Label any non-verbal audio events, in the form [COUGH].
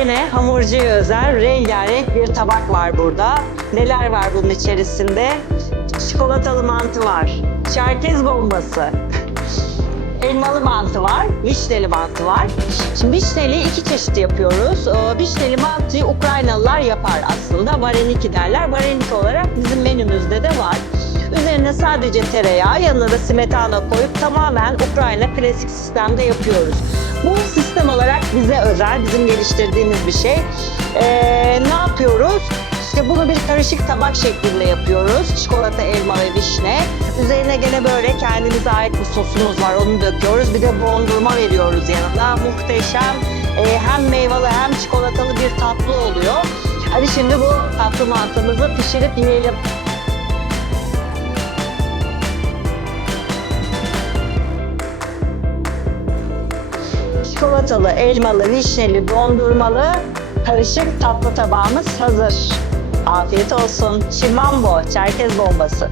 Yine hamurcuya özel rengarenk bir tabak var burada. Neler var bunun içerisinde? Çikolatalı mantı var. Çerkez bombası. [LAUGHS] Elmalı mantı var, vişneli mantı var. Şimdi vişneli iki çeşit yapıyoruz. Ee, Vişneli mantıyı Ukraynalılar yapar aslında. Vareniki derler. Vareniki olarak bizim menümüzde de var. Üzerine sadece tereyağı, yanına da smetana koyup tamamen Ukrayna klasik sistemde yapıyoruz. Bu sistem olarak bize özel, bizim geliştirdiğimiz bir şey. Ee, ne yapıyoruz? İşte bunu bir karışık tabak şeklinde yapıyoruz. Çikolata, elma ve vişne. Üzerine gene böyle kendimize ait bir sosumuz var. Onu döküyoruz. Bir de dondurma veriyoruz yanında. Muhteşem e, hem meyveli hem çikolatalı bir tatlı oluyor. Hadi şimdi bu tatlı mantımızı pişirip yiyelim. Çikolatalı, elmalı, vişneli, dondurmalı karışık tatlı tabağımız hazır. Afiyet olsun. Çimambo, Çerkez bombası.